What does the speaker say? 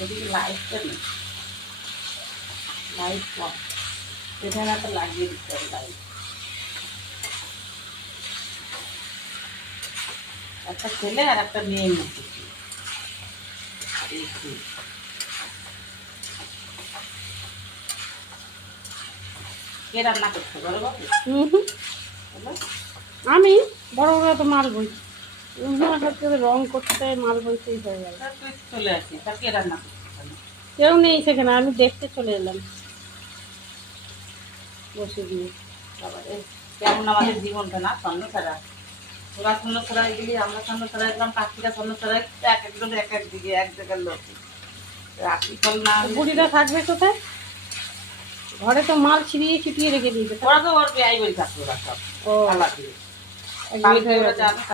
এদিকে লাইটটা নেই, লাইট কম, এখানে একটা লাগিয়ে দিতে হবে লাইট। একটা ছেলে আর একটা মেয়ে মধ্যে কে রান্না করতে পারো বাবু? আমি বড় বড় তো মাল বই রং করতে মাল বইতেই হয়ে গেল। তুই চলে আসি, তা কে রান্না করতে পারো? কেউ নেই সেখানে, আমি দেখতে চলে এলাম বসে দিয়ে। কেমন আমাদের জীবনটা না স্বর্ণ ছাড়া, ওরা স্বর্ণ ছাড়াই গেলি, আমরা স্বর্ণ ছাড়াই গেলাম, পাখিরা স্বর্ণ ছাড়াই, এক একজন এক এক দিকে, এক জায়গার লোক। রাখি ফল না বুড়িটা থাকবে কোথায়? ঘরে তো মাল ছিটিয়ে রেখে দিয়েছে। ওরা তো ওর বেআই বই থাকতো, ওরা সব ও আলাদা। একদিন হয়ে গেছে।